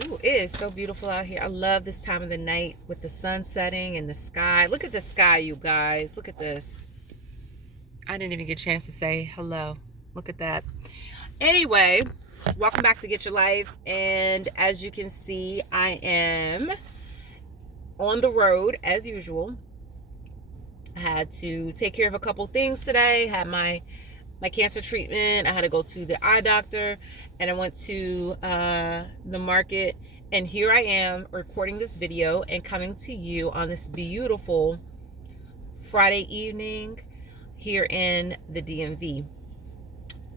Ooh, it is so beautiful out here. I love this time of the night with the sun setting and the sky. Look at the sky, you guys. Look at this. I didn't even get a chance to say hello. Look at that. Anyway, welcome back to Get Your Life. And as you can see, I am on the road as usual. I had to take care of a couple things today. Had my cancer treatment. I had to go to the eye doctor, and I went to the market, and here I am recording this video and coming to you on this beautiful Friday evening here in the DMV.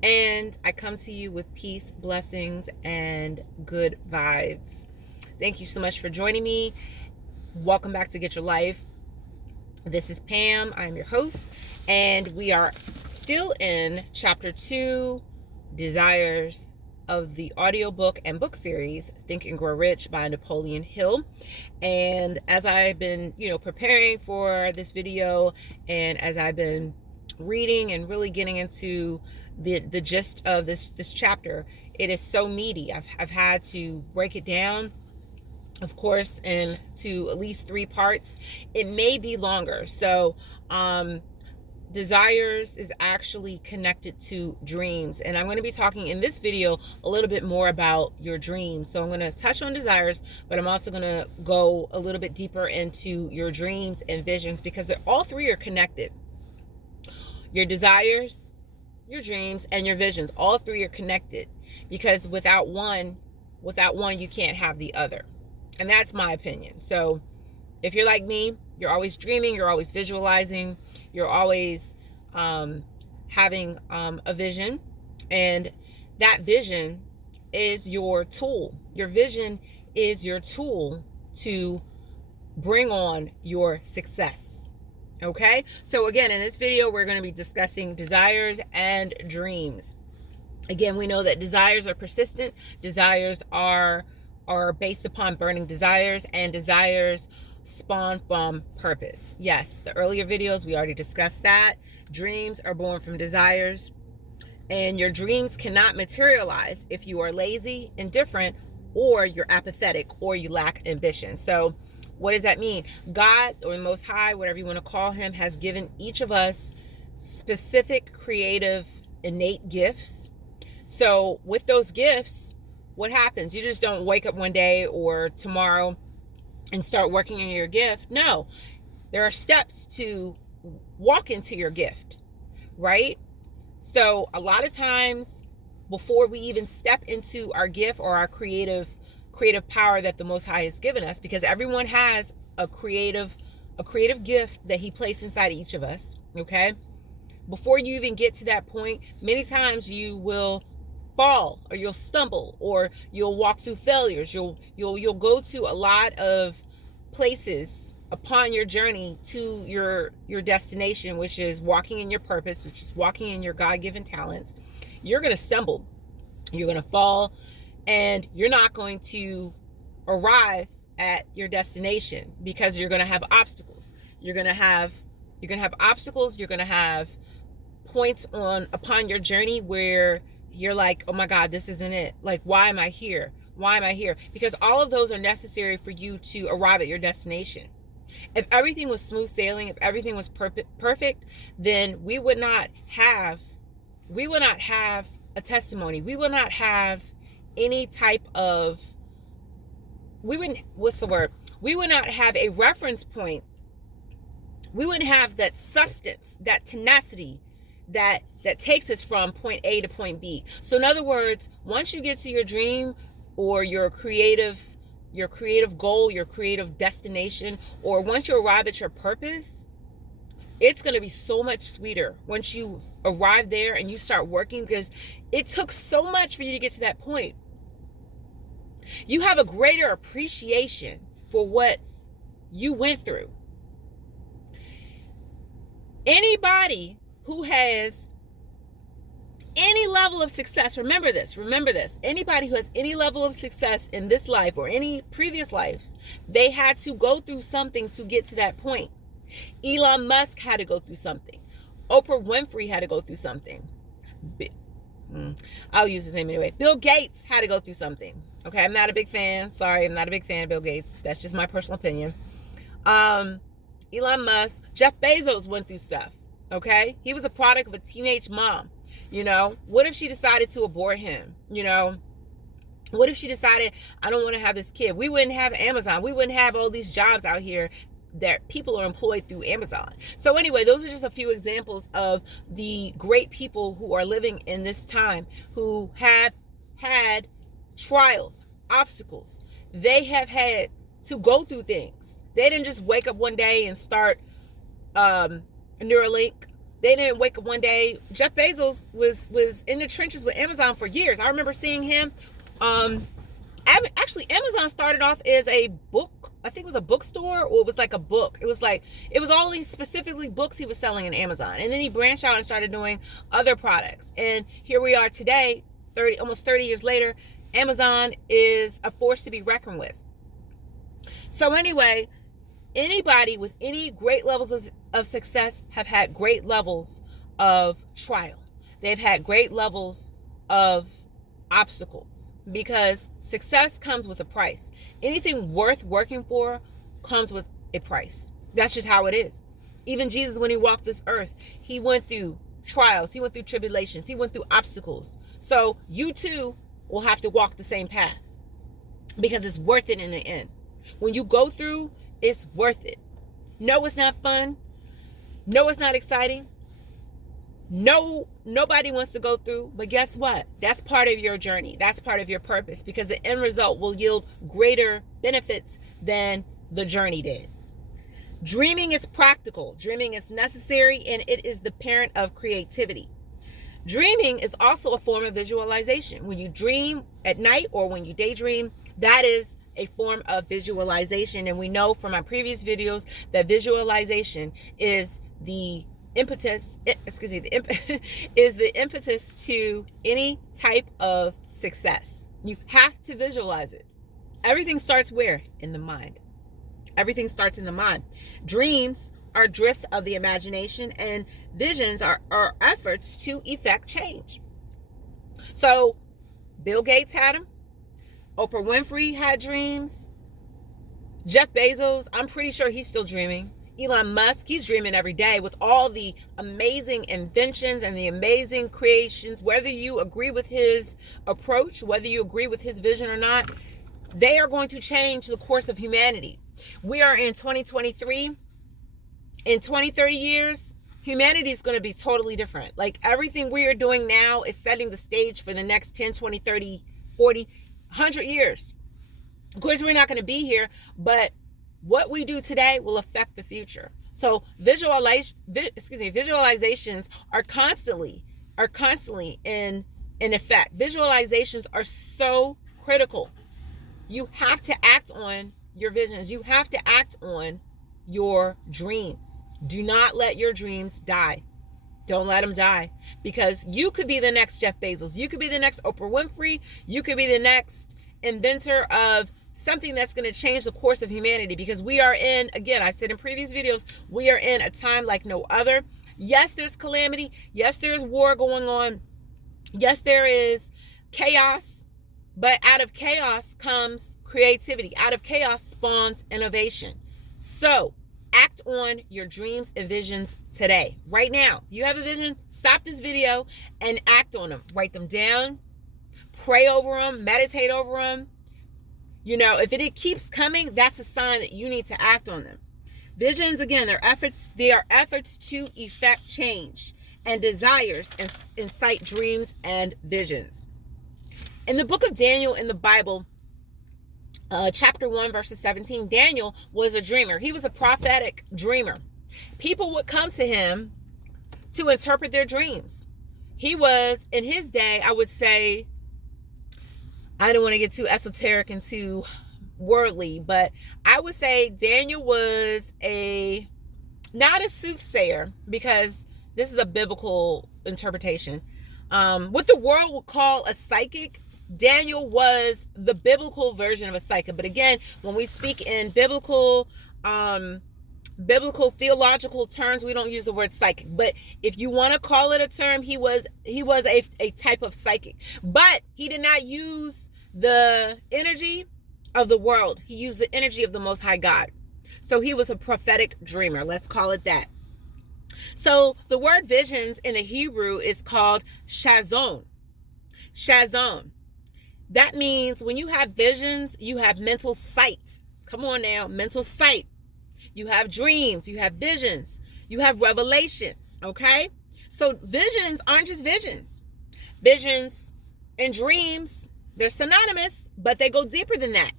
And I come to you with peace, blessings, and good vibes. Thank you so much for joining me. Welcome back to Get Your Life. This is Pam. I'm your host, and we are still in Chapter 2, Desires, of the audiobook and book series, Think and Grow Rich by Napoleon Hill. And as I've been, preparing for this video, and as I've been reading and really getting into the gist of this chapter, it is so meaty. I've had to break it down, of course, into at least 3 parts. It may be longer. So desires is actually connected to dreams, and I'm going to be talking in this video a little bit more about your dreams. So I'm going to touch on desires, but I'm also going to go a little bit deeper into your dreams and visions, because all 3 are connected. Your desires, your dreams, and your visions, all 3 are connected, because without one you can't have the other. And that's my opinion. So if you're like me, you're always dreaming, you're always visualizing, you're always having a vision, and that vision is your tool. Your vision is your tool to bring on your success. Okay? So again, in this video, we're going to be discussing desires and dreams. Again, we know that desires are persistent. Desires are based upon burning desires, and desires spawn from purpose. Yes, the earlier videos, we already discussed that. Dreams are born from desires, and your dreams cannot materialize if you are lazy, indifferent, or you're apathetic, or you lack ambition. So what does that mean? God, or the Most High, whatever you want to call him, has given each of us specific creative innate gifts. So with those gifts, what happens? You just don't wake up one day or tomorrow and start working on your gift. No, there are steps to walk into your gift, right? So a lot of times, before we even step into our gift or our creative power that the Most High has given us, because everyone has a creative gift that he placed inside of each of us, okay? Before you even get to that point, many times you will fall, or you'll stumble, or you'll walk through failures. You'll go to a lot of places upon your journey to your destination, which is walking in your purpose, which is walking in your God-given talents. You're going to stumble, you're going to fall, and you're not going to arrive at your destination, because you're going to have obstacles. You're going to have obstacles. You're going to have points upon your journey where you're like, oh my God, this isn't it. Like, why am I here? Why am I here? Because all of those are necessary for you to arrive at your destination. If everything was smooth sailing, if everything was perfect, then we would not have a testimony. We would not have any type of, we would not have a reference point. We wouldn't have that substance, that tenacity, that takes us from point A to point B. So in other words, once you get to your dream or your creative goal, your creative destination, or once you arrive at your purpose, it's going to be so much sweeter once you arrive there and you start working, because it took so much for you to get to that point. You have a greater appreciation for what you went through. Anybody who has any level of success, remember this, anybody who has any level of success in this life or any previous lives, they had to go through something to get to that point. Elon Musk had to go through something. Oprah Winfrey had to go through something. I'll use his name anyway. Bill Gates had to go through something. Okay, I'm not a big fan. Sorry, I'm not a big fan of Bill Gates. That's just my personal opinion. Elon Musk, Jeff Bezos went through stuff. Okay, he was a product of a teenage mom. What if she decided to abort him? What if she decided, I don't want to have this kid? We wouldn't have Amazon. We wouldn't have all these jobs out here that people are employed through Amazon. So anyway, those are just a few examples of the great people who are living in this time, who have had trials, obstacles. They have had to go through things. They didn't just wake up one day and start Neuralink. They didn't wake up one day. Jeff Bezos was in the trenches with Amazon for years. I remember seeing him. Actually, Amazon started off as a book. I think it was a bookstore, or it was like a book. It was only specifically books he was selling in Amazon. And then he branched out and started doing other products. And here we are today, almost 30 years later. Amazon is a force to be reckoned with. So anyway, anybody with any great levels of success have had great levels of trial. They've had great levels of obstacles, because success comes with a price. Anything worth working for comes with a price. That's just how it is. Even Jesus, when he walked this earth, he went through trials, he went through tribulations, he went through obstacles. So you too will have to walk the same path, because it's worth it in the end. When you go through, it's worth it. No, it's not fun. No, it's not exciting. No, nobody wants to go through, but guess what? That's part of your journey. That's part of your purpose, because the end result will yield greater benefits than the journey did. Dreaming is practical. Dreaming is necessary, and it is the parent of creativity. Dreaming is also a form of visualization. When you dream at night or when you daydream, that is a form of visualization. And we know from my previous videos that visualization is the impetus to any type of success. You have to visualize it. Everything starts where? In the mind. Everything starts in the mind. Dreams are drifts of the imagination, and visions are efforts to effect change. So Bill Gates had them. Oprah Winfrey had dreams. Jeff Bezos, I'm pretty sure he's still dreaming. Elon Musk, he's dreaming every day with all the amazing inventions and the amazing creations. Whether you agree with his approach, whether you agree with his vision or not, they are going to change the course of humanity. We are in 2023. In 20, 30 years, humanity is going to be totally different. Like, everything we are doing now is setting the stage for the next 10, 20, 30, 40, 100 years. Of course, we're not going to be here, but what we do today will affect the future. So visualizations are constantly in effect. Visualizations are so critical. You have to act on your visions. You have to act on your dreams. Do not let your dreams die. Don't let them die, because you could be the next Jeff Bezos. You could be the next Oprah Winfrey. You could be the next inventor of something that's going to change the course of humanity, because we are in, again, I said in previous videos, we are in a time like no other. Yes, there's calamity. Yes, there's war going on. Yes, there is chaos, but out of chaos comes creativity. Out of chaos spawns innovation. So act on your dreams and visions today, right now. If you have a vision, stop this video and act on them. Write them down, pray over them, meditate over them. If it keeps coming, that's a sign that you need to act on them. Visions, again, they are efforts to effect change, and desires incite dreams and visions. In the book of Daniel in the Bible, chapter 1, verses 17, Daniel was a dreamer. He was a prophetic dreamer. People would come to him to interpret their dreams. He was, in his day, I would say, I don't want to get too esoteric and too worldly, but I would say Daniel was not a soothsayer, because this is a biblical interpretation. What the world would call a psychic, Daniel was the biblical version of a psychic. But again, when we speak in biblical theological terms, we don't use the word psychic. But if you want to call it a term, he was a type of psychic. But he did not use the energy of the world. He used the energy of the Most High God. So he was a prophetic dreamer. Let's call it that. So the word visions in the Hebrew is called shazon. Shazon. That means when you have visions, you have mental sight. Come on now, mental sight. You have dreams, you have visions, you have revelations, okay? So visions aren't just visions. Visions and dreams, they're synonymous, but they go deeper than that.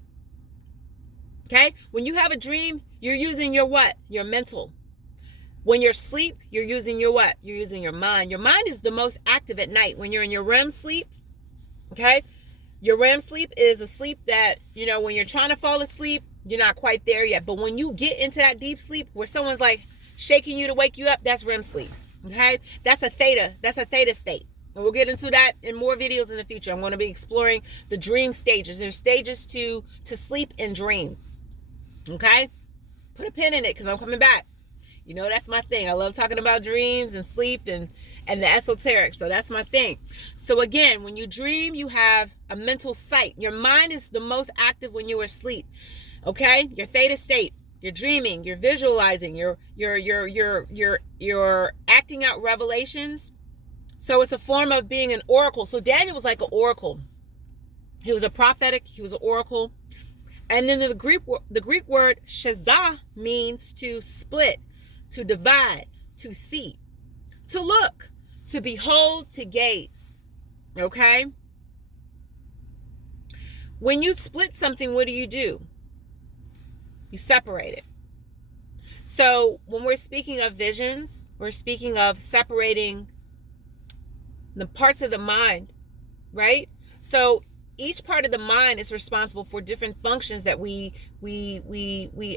Okay? When you have a dream, you're using your what? Your mental. When you're asleep, you're using your what? You're using your mind. Your mind is the most active at night. When you're in your REM sleep, okay? Your REM sleep is a sleep that, when you're trying to fall asleep, you're not quite there yet. But when you get into that deep sleep where someone's like shaking you to wake you up, that's REM sleep. Okay? That's a theta state. And we'll get into that in more videos in the future. I'm going to be exploring the dream stages. There's stages to sleep and dream. Okay? Put a pin in it because I'm coming back. That's my thing. I love talking about dreams and sleep and the esoteric. So that's my thing. So again, when you dream, you have a mental sight. Your mind is the most active when you are asleep. Okay? Your theta state. You're dreaming. You're visualizing. You're acting out revelations. So it's a form of being an oracle. So Daniel was like an oracle. He was a prophetic. He was an oracle. And then the Greek word shazah means to split, to divide, to see, to look, to behold, to gaze. Okay? When you split something, what do? You separate it. So when we're speaking of visions, we're speaking of separating the parts of the mind, right? So each part of the mind is responsible for different functions that we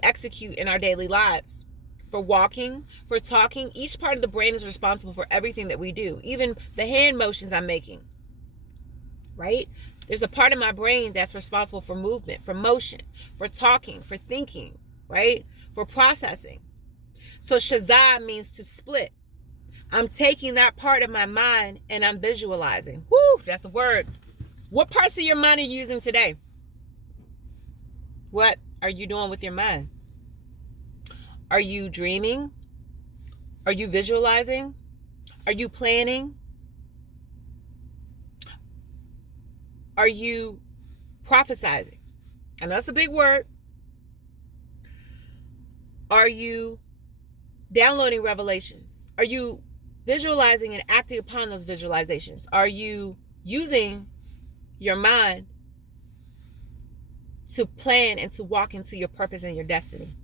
execute in our daily lives. For walking, for talking, each part of the brain is responsible for everything that we do. Even the hand motions I'm making, right? There's a part of my brain that's responsible for movement, for motion, for talking, for thinking, right? For processing. So shazah means to split. I'm taking that part of my mind and I'm visualizing. Woo, that's a word. What parts of your mind are you using today? What are you doing with your mind? Are you dreaming? Are you visualizing? Are you planning? Are you prophesizing? I know that's a big word. Are you downloading revelations? Are you visualizing and acting upon those visualizations? Are you using your mind to plan and to walk into your purpose and your destiny?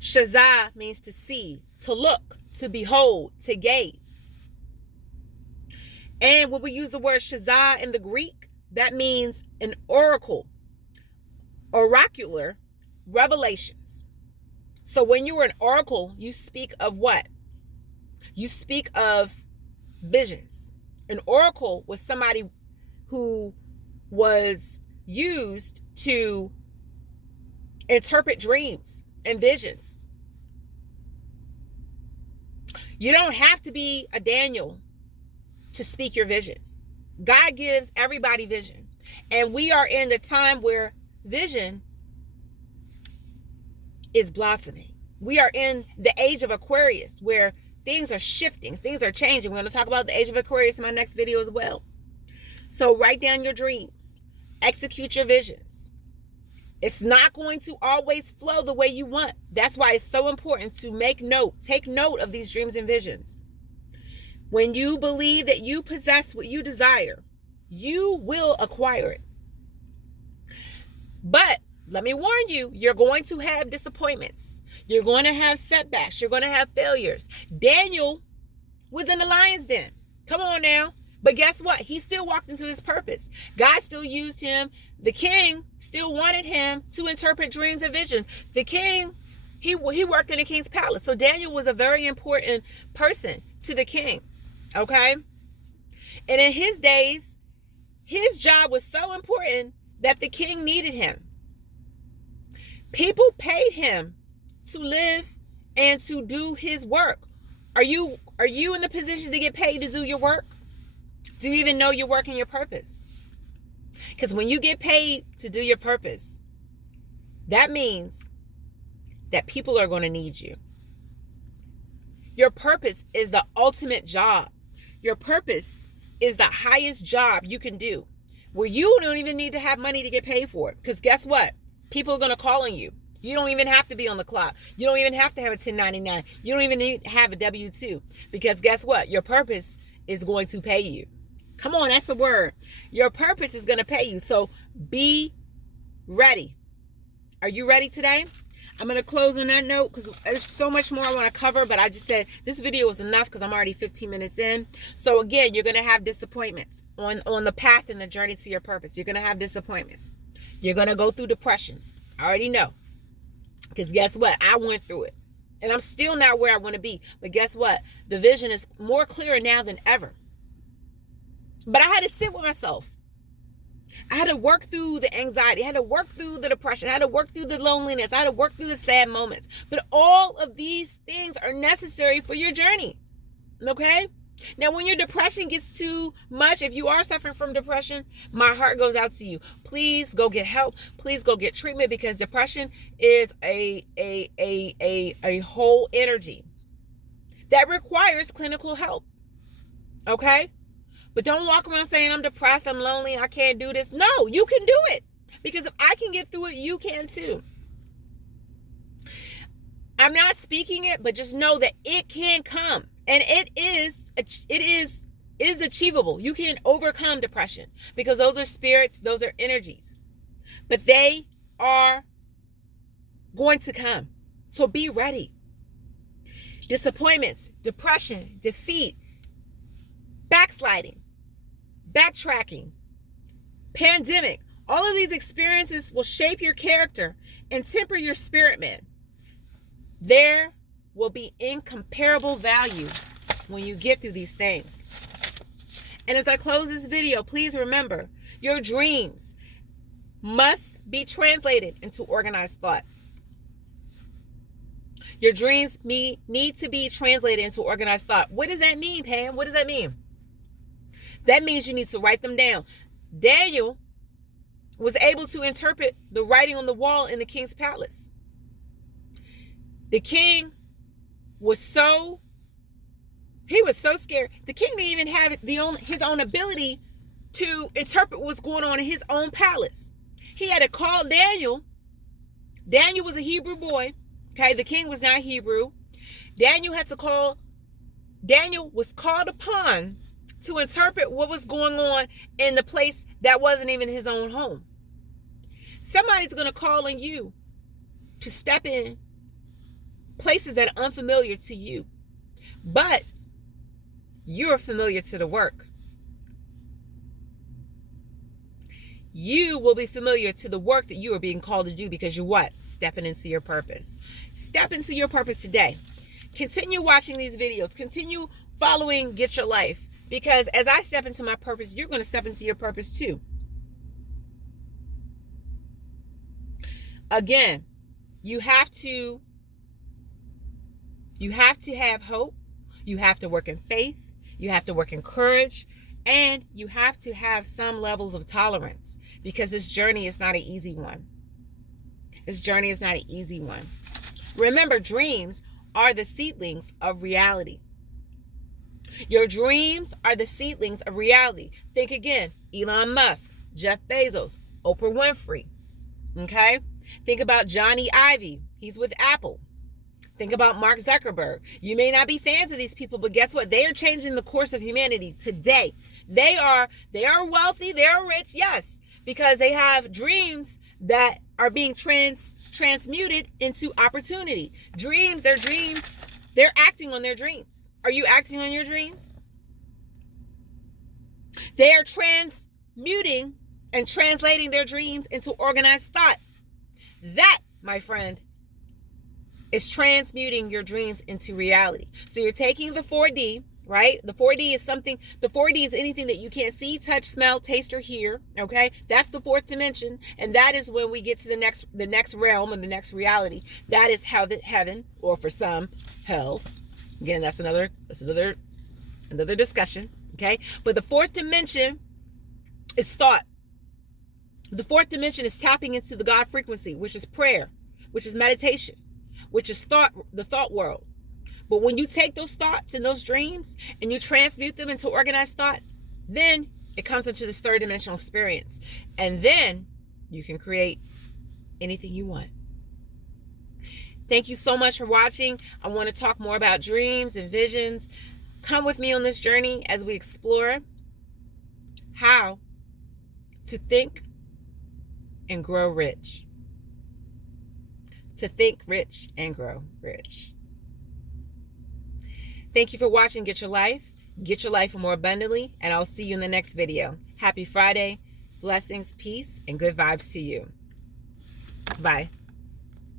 Shazah means to see, to look, to behold, to gaze. And when we use the word shazah in the Greek, that means an oracle, oracular revelations. So when you are an oracle, you speak of what? You speak of visions. An oracle was somebody who was used to interpret dreams and visions. You don't have to be a Daniel to speak your vision. God gives everybody vision. And we are in the time where vision is blossoming. We are in the age of Aquarius where things are shifting, things are changing. We're going to talk about the age of Aquarius in my next video as well. So write down your dreams, execute your visions. It's not going to always flow the way you want. That's why it's so important to take note of these dreams and visions. When you believe that you possess what you desire, you will acquire it. But let me warn you, you're going to have disappointments. You're going to have setbacks. You're going to have failures. Daniel was in the lion's den. Come on now. But guess what? He still walked into his purpose. God still used him. The king still wanted him to interpret dreams and visions. The king, he worked in the king's palace. So Daniel was a very important person to the king. Okay? And in his days, his job was so important that the king needed him. People paid him to live and to do his work. Are you in the position to get paid to do your work? Do you even know you're working your purpose? Because when you get paid to do your purpose, that means that people are going to need you. Your purpose is the ultimate job. Your purpose is the highest job you can do, where you don't even need to have money to get paid for it. Because guess what? People are going to call on you. You don't even have to be on the clock. You don't even have to have a 1099. You don't even need to have a W-2. Because guess what? Your purpose is going to pay you. Come on, that's a word. Your purpose is going to pay you. So be ready. Are you ready today? I'm going to close on that note because there's so much more I want to cover, but I just said this video was enough because I'm already 15 minutes in. So again, you're going to have disappointments on the path and the journey to your purpose. You're going to have disappointments. You're going to go through depressions. I already know. Because guess what? I went through it. And I'm still not where I want to be. But guess what? The vision is more clearer now than ever. But I had to sit with myself. I had to work through the anxiety. I had to work through the depression. I had to work through the loneliness. I had to work through the sad moments. But all of these things are necessary for your journey. Okay? Now, when your depression gets too much, if you are suffering from depression, my heart goes out to you. Please go get help. Please go get treatment, because depression is a whole energy that requires clinical help. Okay? But don't walk around saying, I'm depressed, I'm lonely, I can't do this. No, you can do it. Because if I can get through it, you can too. I'm not speaking it, but just know that it can come. And it is achievable. You can overcome depression, because those are spirits, those are energies. But they are going to come. So be ready. Disappointments, depression, defeat, backsliding, backtracking, pandemic, all of these experiences will shape your character and temper your spirit, man. There will be incomparable value when you get through these things. And as I close this video, please remember, your dreams must be translated into organized thought. Your dreams need to be translated into organized thought. What does that mean, Pam? What does that mean? That means you need to write them down. Daniel was able to interpret the writing on the wall in the king's palace. The king was so scared. The king didn't even have his own ability to interpret what's going on in his own palace. He had to call Daniel. Daniel was a Hebrew boy. Okay, the king was not Hebrew. Daniel was called upon to interpret what was going on in the place that wasn't even his own home. Somebody's going to call on you to step in places that are unfamiliar to you, but you're familiar to the work. You will be familiar to the work that you are being called to do, because you're what? Stepping into your purpose. Step into your purpose today. Continue watching these videos. Continue following Get Your Life, because as I step into my purpose, you're going to step into your purpose too. Again, you have to have hope. You have to work in faith. You have to work in courage. And you have to have some levels of tolerance, because this journey is not an easy one. This journey is not an easy one. Remember, dreams are the seedlings of reality. Your dreams are the seedlings of reality. Think again. Elon Musk, Jeff Bezos, Oprah Winfrey. Okay? Think about Johnny Ivey. He's with Apple. Think about Mark Zuckerberg. You may not be fans of these people, but guess what? They are changing the course of humanity today. They are wealthy, they are rich, yes, because they have dreams that are being transmuted into opportunity. Dreams, they're acting on their dreams. Are you acting on your dreams? They are transmuting and translating their dreams into organized thought. That, my friend, is transmuting your dreams into reality. So you're taking the 4D, right? The 4D is anything that you can't see, touch, smell, taste, or hear. Okay? That's the fourth dimension. And that is when we get to the next realm and the next reality. That is heaven, or for some, hell. Again, that's another discussion. Okay? But the fourth dimension is thought. The fourth dimension is tapping into the God frequency, which is prayer, which is meditation, which is thought, the thought world. But when you take those thoughts and those dreams and you transmute them into organized thought, then it comes into this third dimensional experience. And then you can create anything you want. Thank you so much for watching. I want to talk more about dreams and visions. Come with me on this journey as we explore how to think and grow rich. To think rich and grow rich. Thank you for watching Get Your Life. Get your life more abundantly, and I'll see you in the next video. Happy Friday. Blessings, peace, and good vibes to you. Bye.